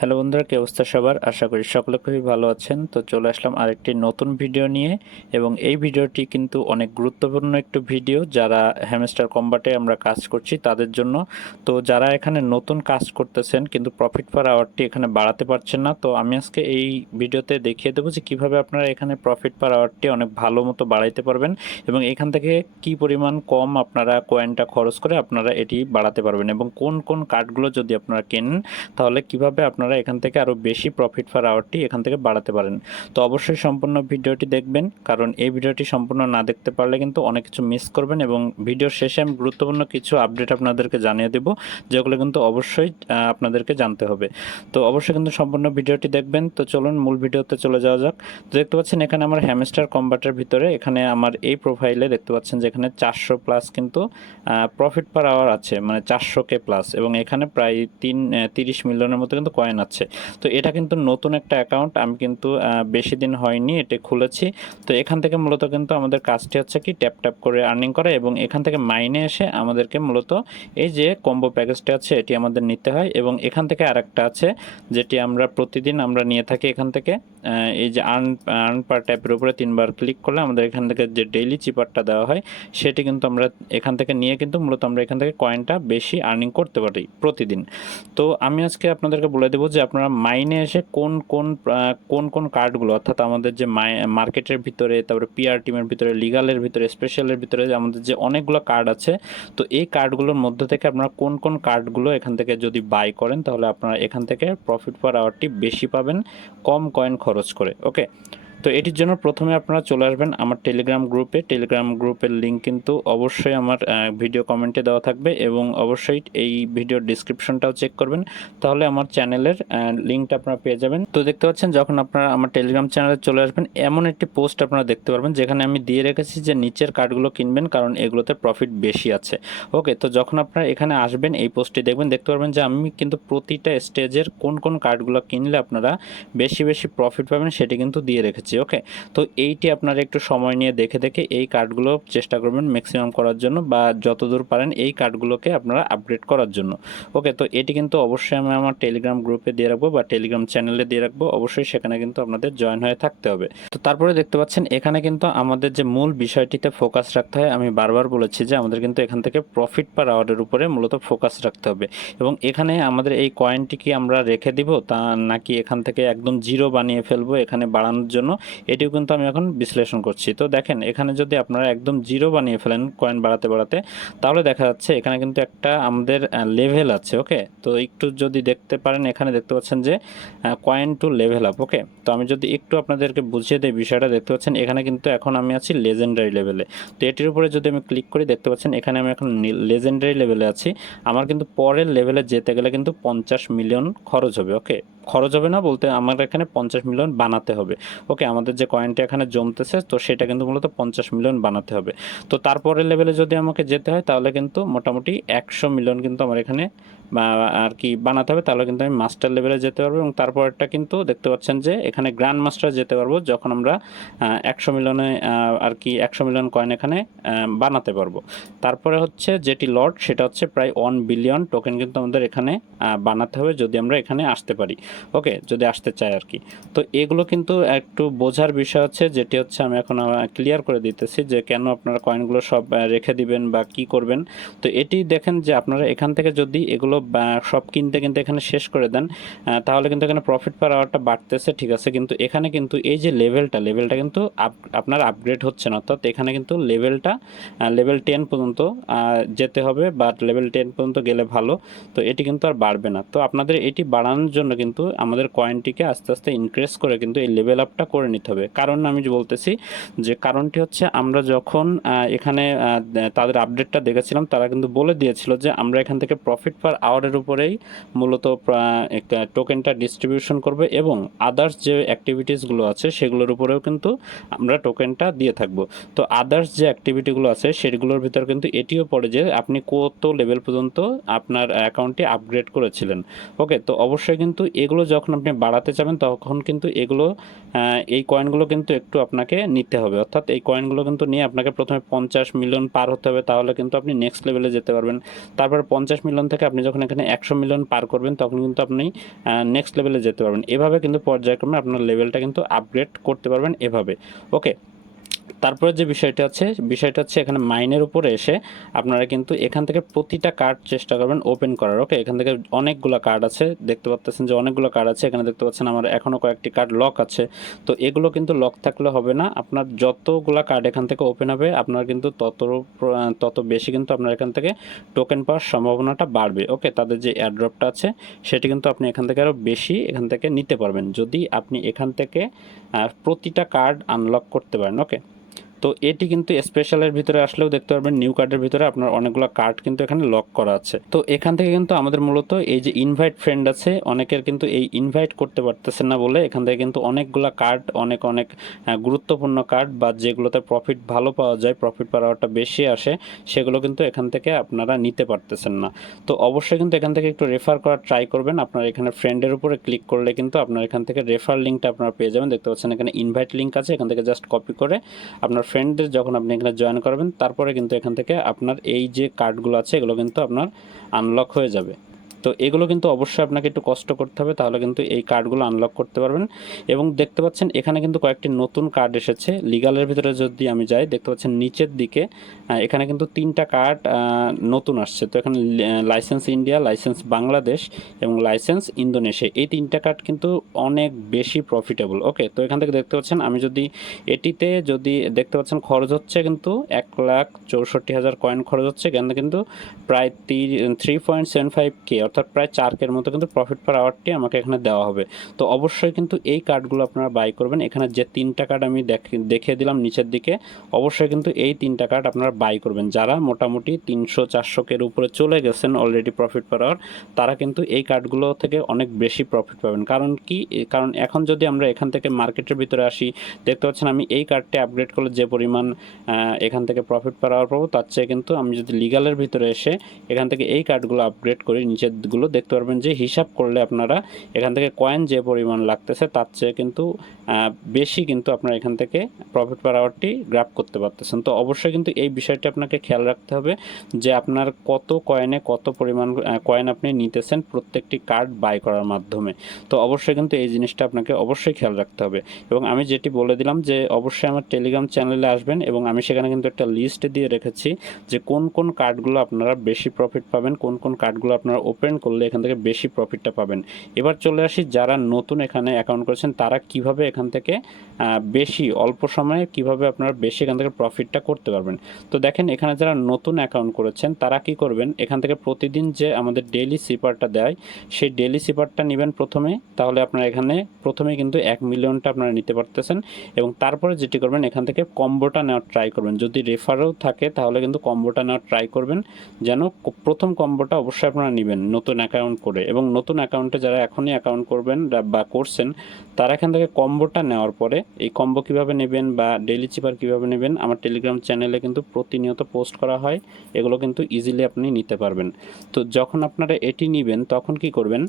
Hello বন্ধুরা, কি অবস্থা সবার? আশা করি সকলে খুবই ভালো আছেন। তো চলে আসলাম আরেকটি নতুন ভিডিও নিয়ে এবং এই ভিডিওটি কিন্তু অনেক গুরুত্বপূর্ণ একটু ভিডিও যারা হ্যামস্টার কম্বাটে আমরা কাজ করছি তাদের জন্য। তো যারা এখানে নতুন কাজ করতেছেন কিন্তু প্রফিট পার আওয়ারটি এখানে বাড়াতে পারছেন না, তো আমি আজকে এই ভিডিওতে দেখিয়ে দেবো যে কীভাবে আপনারা এখানে প্রফিট পার আওয়ারটি অনেক ভালো মতো বাড়াইতে পারবেন এবং এখান থেকে কি পরিমাণ কম আপনারা কয়েনটা খরচ করে আপনারা এটি বাড়াতে পারবেন এবং কোন কোন কার্ডগুলো যদি আপনারা কেনেন, তাহলে কীভাবে আপনারা এখান থেকে আরও বেশি প্রফিট পার আওয়ারটি এখান থেকে বাড়াতে পারেন। তো অবশ্যই সম্পূর্ণ ভিডিওটি দেখবেন, কারণ এই ভিডিওটি সম্পূর্ণ না দেখতে পারলে কিন্তু অনেক কিছু মিস করবেন এবং ভিডিওর শেষে আমি গুরুত্বপূর্ণ কিছু আপডেট আপনাদেরকে জানিয়ে দেব, যেগুলো কিন্তু অবশ্যই আপনাদেরকে জানতে হবে। তো অবশ্যই কিন্তু সম্পূর্ণ ভিডিওটি দেখবেন। তো চলুন মূল ভিডিওতে চলে যাওয়া যাক। তো দেখতে পাচ্ছেন এখানে আমার হ্যামস্টার কম্বাটের ভিতরে, এখানে আমার এই প্রোফাইলে দেখতে পাচ্ছেন যে এখানে চারশো প্লাস কিন্তু প্রফিট পার আওয়ার আছে মানে চারশো কে প্লাস এবং এখানে প্রায় তিন তিরিশ মিলিয়নের মতো কিন্তু কয়েন আছে তো এটা কিন্তু নতুন একটা অ্যাকাউন্ট আমি কিন্তু বেশি দিন হয়নি, এটা খুলেছি। তো এখান থেকে মূলত কিন্তু আমাদের কাজটি হচ্ছে কি ট্যাপ ট্যাপ করে আর্নিং করা এবং এখান থেকে মাইনে এসে আমাদেরকে মূলত এই যে কম্বো প্যাকেজটা আছে, এটি আমাদের নিতে হয় এবং এখান থেকে আরেকটা আছে, যেটি আমরা প্রতিদিন আমরা নিয়ে থাকি এখান থেকে এই যে আর্ন আর্ন পার ট্যাপের উপরে তিনবার ক্লিক করলে আমাদের এখান থেকে যে ডেইলি চিপারটা দেওয়া হয়, সেটি কিন্তু আমরা এখান থেকে নিয়ে কিন্তু মূলত আমরা এখান থেকে কয়েনটা বেশি আর্নিং করতে পারি প্রতিদিন। তো আমি আজকে আপনাদেরকে বলে দেবো যে আপনারা মাইনে এসে কোন কোন কোন কোন কার্ডগুলো অর্থাৎ আমাদের যে মার্কেটের ভিতরে, তারপরে পিআর টিমের ভিতরে লিগালের ভিতরে স্পেশালের ভিতরে যে আমাদের যে অনেকগুলো কার্ড আছে, তো এই কার্ডগুলোর মধ্যে থেকে আপনারা কোন কোন কার্ডগুলো এখান থেকে যদি বাই করেন, তাহলে আপনারা এখান থেকে প্রফিট পার আওয়ারটি বেশি পাবেন, কম কয়েন খরচ করে ওকে তো এটির জন্য প্রথমে আপনারা চলে আসবেন আমার টেলিগ্রাম গ্রুপে টেলিগ্রাম গ্রুপের লিঙ্ক কিন্তু অবশ্যই আমার ভিডিও কমেন্টে দেওয়া থাকবে এবং অবশ্যই এই ভিডিওর ডিসক্রিপশনটাও চেক করবেন। তাহলে আমার চ্যানেলের লিঙ্কটা আপনারা পেয়ে যাবেন। তো দেখতে পাচ্ছেন যখন আপনারা আমার টেলিগ্রাম চ্যানেলে চলে আসবেন, এমন একটি পোস্ট আপনারা দেখতে পারবেন যেখানে আমি দিয়ে রেখেছি যে নিচের কার্ডগুলো কিনবেন কারণ এগুলোতে প্রফিট বেশি আছে। ওকে তো যখন আপনারা এখানে আসবেন, এই পোস্টটি দেখবেন, দেখতে পারবেন যে আমি কিন্তু প্রতিটা স্টেজের কোন কোন কার্ডগুলো কিনলে আপনারা বেশি বেশি প্রফিট পাবেন, সেটি কিন্তু দিয়ে রেখেছি। ওকে তো এইটি আপনারা একটু সময় নিয়ে দেখে দেখে এই কার্ডগুলো চেষ্টা করবেন ম্যাক্সিমাম করার জন্য বা যতদূর পারেন এই কার্ডগুলোকে আপনারা আপগ্রেড করার জন্য ওকে তো এটি কিন্তু অবশ্যই আমি আমার টেলিগ্রাম গ্রুপে দিয়ে রাখব বা টেলিগ্রাম চ্যানেলে দিয়ে রাখব, অবশ্যই সেখানে কিন্তু আপনাদের জয়েন হয়ে থাকতে হবে। তো তারপরে দেখতে পাচ্ছেন, এখানে কিন্তু আমাদের যে মূল বিষয়টিতে ফোকাস রাখতে হয়, আমি বারবার বলেছি যে আমাদের কিন্তু এখান থেকে প্রফিট পার আওয়ারের উপরে মূলত ফোকাস রাখতে হবে। এবং এখানে আমাদের এই কয়েনটি কি আমরা রেখে দিব, তা নাকি এখান থেকে একদম জিরো বানিয়ে ফেলব এখানে বাড়ানোর জন্য? এটিও কিন্তু আমি এখন বিশ্লেষণ করছি। তো দেখেন, এখানে যদি আপনারা একদম জিরো বানিয়ে ফেলেন কয়েন বাড়াতে বাড়াতে, তাহলে দেখা যাচ্ছে এখানে কিন্তু একটা আমাদের লেভেল আছে ওকে তো একটু যদি দেখতে পারেন, এখানে দেখতে পাচ্ছেন যে coin to level up okay তো আমি যদি একটু আপনাদেরকে বুঝিয়ে দিই বিষয়টা, দেখতে পাচ্ছেন এখানে কিন্তু এখন আমি আছি লেজেন্ডারি লেভেলে তো এটির উপরে যদি আমি ক্লিক করি, দেখতে পাচ্ছেন এখানে আমি এখন লেজেন্ডারি লেভেলে আছি। আমার কিন্তু পরের লেভেলে যেতে গেলে কিন্তু পঞ্চাশ মিলিয়ন খরচ হবে ওকে খরচ হবে না বলতে আমার এখানে পঞ্চাশ মিলিয়ন বানাতে হবে ওকে আমাদের যে কয়েনটা এখানে জমতেছে, তো সেটা কিন্তু মূলত পঞ্চাশ মিলিয়ন বানাতে হবে। তো তারপরের লেভেলে যদি আমাকে যেতে হয়, তাহলে কিন্তু মোটামুটি একশো মিলিয়ন কিন্তু আমার এখানে আর কি বানাতে হবে। তাহলে কিন্তু আমি মাস্টার লেভেলে যেতে পারব এবং তারপরটা কিন্তু দেখতে পাচ্ছেন যে, এখানে গ্র্যান্ড মাস্টার যেতে পারব যখন আমরা একশো মিলিয়নে আর কি একশো মিলিয়ন কয়েন এখানে বানাতে পারব। তারপরে হচ্ছে যেটি লট সেটা হচ্ছে প্রায় ওয়ান বিলিয়ন টোকেন কিন্তু আমাদের এখানে বানাতে হবে যদি আমরা এখানে আসতে পারি। ওকে যদি আসতে চাই আর কি। তো এগুলো কিন্তু একটু বোঝার বিষয় হচ্ছে যেটি হচ্ছে আমি এখন ক্লিয়ার করে দিতেছি যে কেন আপনারা কয়েনগুলো সব রেখে দিবেন বা কি করবেন। তো এটি দেখেন যে আপনারা এখান থেকে যদি এগুলো সব কিনতে কিনতে এখানে শেষ করে দেন তাহলে কিন্তু এখানে প্রফিট পার আওয়ারটা বাড়তেছে, ঠিক আছে? কিন্তু এখানে কিন্তু এই যে লেভেলটা লেভেলটা কিন্তু আপ- আপনার আপগ্রেড হচ্ছে না। অর্থাৎ এখানে কিন্তু লেভেলটা লেভেল টেন পর্যন্ত যেতে হবে বা লেভেল টেন পর্যন্ত গেলে ভালো। তো এটি কিন্তু আর বাড়বে না। তো আপনাদের এটি বাড়ানোর জন্য কিন্তু আমাদের কয়েনটিকে আস্তে আস্তে ইনক্রিজ করে কিন্তু এই লেভেল আপটা করে নিতে হবে। কারণ আমি যে বলতেছি যে কারণটি হচ্ছে আমরা যখন এখানে তাদের আপডেটটা দেখেছিলাম, তারা কিন্তু বলে দিয়েছিল যে আমরা এখান থেকে প্রফিট পার আওয়ারের উপরেই মূলত টোকেনটা ডিস্ট্রিবিউশন করবে এবং আদার্স যে অ্যাক্টিভিটিসগুলো আছে সেগুলোর উপরেও কিন্তু আমরা টোকেনটা দিয়ে থাকব। তো আদার্স যে অ্যাক্টিভিটিগুলো আছে সেগুলোর ভিতর কিন্তু এটিও পড়ে যে আপনি কত লেভেল পর্যন্ত আপনার অ্যাকাউন্টটি আপগ্রেড করেছিলেন। ওকে তো অবশ্যই কিন্তু এগুলো যখন আপনি বাড়াতে চাবেন তখন কিন্তু এগুলো এই কয়েনগুলো কিন্তু একটু আপনাকে নিতে হবে। অর্থাৎ এই কয়েনগুলো কিন্তু নিয়ে আপনাকে প্রথমে পঞ্চাশ মিলিয়ন পার হতে হবে, তাহলে কিন্তু আপনি নেক্সট লেভেলে যেতে পারবেন। তারপর পঞ্চাশ মিলিয়ন থেকে আপনি যখন এখানে একশো মিলিয়ন পার করবেন, তখন কিন্তু আপনি নেক্সট লেভেলে যেতে পারবেন। এভাবে কিন্তু পর্যায়ক্রমে আপনার লেভেলটা কিন্তু আপগ্রেড করতে পারবেন এভাবে। ওকে তারপরে যে বিষয়টা আছে, বিষয়টা হচ্ছে এখানে মাইনের উপরে এসে আপনারা কিন্তু এখান থেকে প্রতিটা কার্ড চেষ্টা করবেন ওপেন করার ওকে এখান থেকে অনেকগুলো কার্ড আছে, দেখতে পাচ্ছেন যে অনেকগুলো কার্ড আছে, এখানে দেখতে পাচ্ছেন আমার এখনও কয়েকটি কার্ড লক আছে। তো এগুলো কিন্তু লক থাকলে হবে না, আপনার যতগুলো কার্ড এখান থেকে ওপেন হবে, আপনার কিন্তু তত তত বেশি কিন্তু আপনার এখান থেকে টোকেন পাওয়ার সম্ভাবনাটা বাড়বে ওকে তাদের যে এয়ারড্রপটা আছে, সেটি কিন্তু আপনি এখান থেকে আরও বেশি এখান থেকে নিতে পারবেন, যদি আপনি এখান থেকে প্রতিটা কার্ড আনলক করতে পারেন ওকে তো এটি কিন্তু স্পেশালের ভিতরে আসলেও দেখতে পারবেন নিউ কার্ডের ভিতরে আপনার অনেকগুলো কার্ড কিন্তু এখানে লক করা আছে। তো এখান থেকে কিন্তু আমাদের মূলত এই যে ইনভাইট ফ্রেন্ড আছে, অনেকের কিন্তু এই ইনভাইট করতে পারতেছেন না বলে এখান থেকে কিন্তু অনেকগুলো কার্ড অনেক অনেক গুরুত্বপূর্ণ কার্ড বা যেগুলোতে প্রফিট ভালো পাওয়া যায় প্রফিট পাওয়াটা বেশি আসে, সেগুলো কিন্তু এখান থেকে আপনারা নিতে পারতেছেন না। তো অবশ্যই কিন্তু এখান থেকে একটু রেফার করার ট্রাই করবেন। আপনার এখানে ফ্রেন্ডের উপরে ক্লিক করলে কিন্তু আপনার এখান থেকে রেফার লিঙ্কটা আপনারা পেয়ে যাবেন। দেখতে পাচ্ছেন এখানে ইনভাইট লিঙ্ক আছে, এখান থেকে জাস্ট কপি করে আপনার ফ্রেন্ডদের যখন আপনি এখানে জয়েন করবেন, তারপরে কিন্তু এখান থেকে আপনার এই যে কার্ডগুলো আছে, এগুলো কিন্তু আপনার আনলক হয়ে যাবে। তো এগুলো কিন্তু অবশ্যই আপনাকে একটু কষ্ট করতে হবে, তাহলে কিন্তু এই কার্ডগুলো আনলক করতে পারবেন। এবং দেখতে পাচ্ছেন এখানে কিন্তু কয়েকটি নতুন কার্ড এসেছে। লিগালের ভিতরে যদি আমি যাই, দেখতে পাচ্ছেন নিচের দিকে এখানে কিন্তু তিনটা কার্ড নতুন আসছে। তো এখানে লাইসেন্স ইন্ডিয়া লাইসেন্স বাংলাদেশ এবং লাইসেন্স ইন্দোনেশিয়া এই তিনটা কার্ড কিন্তু অনেক বেশি প্রফিটেবল ওকে তো এখান থেকে দেখতে পাচ্ছেন আমি যদি এটিতে যদি দেখতে পাচ্ছেন খরচ হচ্ছে কিন্তু এক লাখ চৌষট্টি হাজার কয়েন খরচ হচ্ছে। কিন্তু প্রায় three point seven five K প্রায় চার কের মতো কিন্তু প্রফিট পার আওয়ারটি আমাকে এখানে দেওয়া হবে। তো অবশ্যই কিন্তু এই কার্ডগুলো আপনারা বাই করবেন। এখানে যে তিনটা কার্ড আমি দেখ- দেখিয়ে দিলাম নিচের দিকে, অবশ্যই কিন্তু এই তিনটা কার্ড আপনারা বাই করবেন। যারা মোটামুটি তিনশো, চারশো কের উপরে চলে গেছেন অলরেডি প্রফিট পার আওয়ার তারা কিন্তু এই কার্ডগুলো থেকে অনেক বেশি প্রফিট পাবেন। কারণ কি? কারণ এখন যদি আমরা এখান থেকে মার্কেটের ভিতরে আসি, দেখতে পাচ্ছেন আমি এই কার্ডটি আপগ্রেড করলে যে পরিমাণ এখান থেকে প্রফিট পার আওয়ার পাবো, তার চেয়ে কিন্তু আমি যদি লিগালের ভিতরে এসে এখান থেকে এই কার্ডগুলো আপগ্রেড করি নিচেরগুলো দেখতে পারবেন যে হিসাব করলে আপনারা এখান থেকে কয়েন যে পরিমাণ লাগতেছে তার চেয়ে কিন্তু বেশি কিন্তু আপনারা এখান থেকে প্রফিট পার আওয়ারটি গ্রাফ করতে পারতেছেন। তো অবশ্যই কিন্তু এই বিষয়টি আপনাকে খেয়াল রাখতে হবে যে আপনার কত কয়েনে কত পরিমাণ কয়েন আপনি নিতেছেন প্রত্যেকটি কার্ড বাই করার মাধ্যমে। তো অবশ্যই কিন্তু এই জিনিসটা আপনাকে অবশ্যই খেয়াল রাখতে হবে। এবং আমি যেটি বলে দিলাম যে অবশ্যই আমার টেলিগ্রাম চ্যানেলে আসবেন এবং আমি সেখানে কিন্তু একটা লিস্ট দিয়ে রেখেছি যে কোন কোন কার্ডগুলো আপনারা বেশি প্রফিট পাবেন, কোন কোন কার্ডগুলো আপনারা ওপেন করলে এখান থেকে বেশি প্রফিটটা পাবেন। এবার চলে আসি যারা নতুন এখানে অ্যাকাউন্ট করেছেন, তারা কীভাবে এখান থেকে বেশি, অল্প সময়ে কীভাবে আপনারা বেশি এখান থেকে প্রফিটটা করতে পারবেন? তো দেখেন, এখানে যারা নতুন অ্যাকাউন্ট করেছেন, তারা কি করবেন, এখান থেকে প্রতিদিন যে আমাদের ডেইলি সিপারটা দেয়, সেই ডেলি সিপারটা নেবেন প্রথমে। তাহলে আপনারা এখানে প্রথমে কিন্তু এক মিলিয়নটা আপনারা নিতে পারতেছেন এবং তারপরে যেটি করবেন, এখান থেকে কম্বোটা নেওয়ার ট্রাই করবেন। যদি রেফারও থাকে, তাহলে কিন্তু কম্বোটা নেওয়ার ট্রাই করবেন। যেন প্রথম কম্বোটা অবশ্যই আপনারা নেবেন। নতুন অ্যাকাউন্ট করে এবং নতুন অ্যাকাউন্টে যারা এখনই অ্যাকাউন্ট করবেন বা- করছেন, তারা এখান থেকে কম্বোটা নেওয়ার পরে এই কম্বো কীভাবে নেবেন বা ডেলি চিপার কীভাবে নেবেন, আমার টেলিগ্রাম চ্যানেলে কিন্তু প্রতিনিয়ত পোস্ট করা হয়। এগুলো কিন্তু ইজিলি আপনি নিতে পারবেন। তো যখন আপনারা এটি নেবেন, তখন কি করবেন?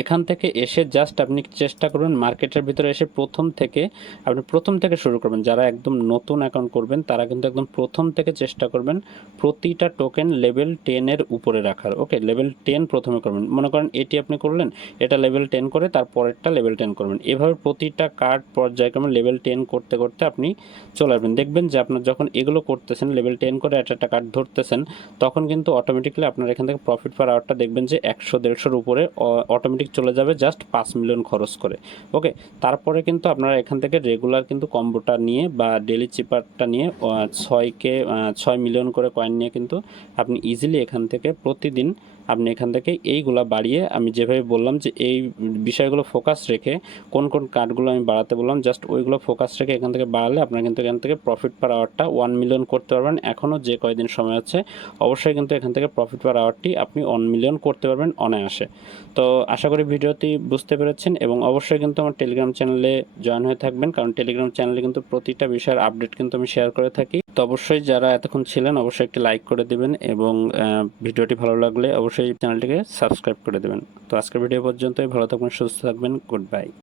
এখান থেকে এসে জাস্ট আপনি চেষ্টা করবেন মার্কেটের ভিতরে এসে প্রথম থেকে, আপনি প্রথম থেকে শুরু করবেন। যারা একদম নতুন অ্যাকাউন্ট করবেন, তারা কিন্তু একদম প্রথম থেকে চেষ্টা করবেন প্রতিটা টোকেন লেভেল টেনের উপরে রাখার। ওকে লেভেল টেন প্রথমে করবেন। মনে করেন এটি আপনি করলেন, এটা লেভেল টেন করে তারপরেরটা লেভেল টেন করবেন। এভাবে প্রতিটা কার্ড পর্যায়ক্রমে লেভেল টেন করতে করতে আপনি চলে আসবেন। দেখবেন যে আপনার যখন এগুলো করতেছেন লেভেল টেন করে একটা একটা কার্ড ধরতেছেন, তখন কিন্তু অটোমেটিকলি আপনার এখান থেকে প্রফিট পার আওয়ারটা দেখবেন যে একশো, দেড়শোর উপরে অটোমেটিক চলে যাবে জাস্ট পাঁচ মিলিয়ন খরচ করে। ওকে তারপরে কিন্তু আপনারা এখান থেকে রেগুলার কিন্তু কম্বোটা নিয়ে বা ডেলি চিপারটা নিয়ে ছয়কে ছয় মিলিয়ন করে কয়েন নিয়ে কিন্তু আপনি ইজিলি এখান থেকে প্রতিদিন আপনি এখান থেকে এইগুলা বাড়িয়ে আমি যেভাবে বললাম যে এই বিষয়গুলো ফোকাস রেখে কোন কোন কার্ডগুলো আমি বাড়াতে বললাম জাস্ট ওইগুলো ফোকাস রেখে এখান থেকে বাড়ালে আপনারা কিন্তু এখান থেকে প্রফিট পার আওয়ারটা ওয়ান মিলিয়ন করতে পারবেন। এখনও যে কয়দিন সময় আছে, অবশ্যই কিন্তু এখান থেকে প্রফিট পার আওয়ারটি আপনি ওয়ান মিলিয়ন করতে পারবেন অনায়াসে। তো আশা করি ভিডিওটি বুঝতে পেরেছেন এবং অবশ্যই কিন্তু আমার টেলিগ্রাম চ্যানেলে জয়েন হয়ে থাকবেন, কারণ টেলিগ্রাম চ্যানেলে কিন্তু প্রতিটা বিষয়ের আপডেট কিন্তু আমি শেয়ার করে থাকি। তো অবশ্যই যারা এতক্ষণ ছিলেন, অবশ্যই একটি লাইক করে দেবেন এবং ভিডিওটি ভালো লাগলে অবশ্যই চ্যানেলটিকে সাবস্ক্রাইব করে দেবেন। তো আজকের ভিডিও পর্যন্তই, ভালো থাকবেন, সুস্থ থাকবেন গুড বাই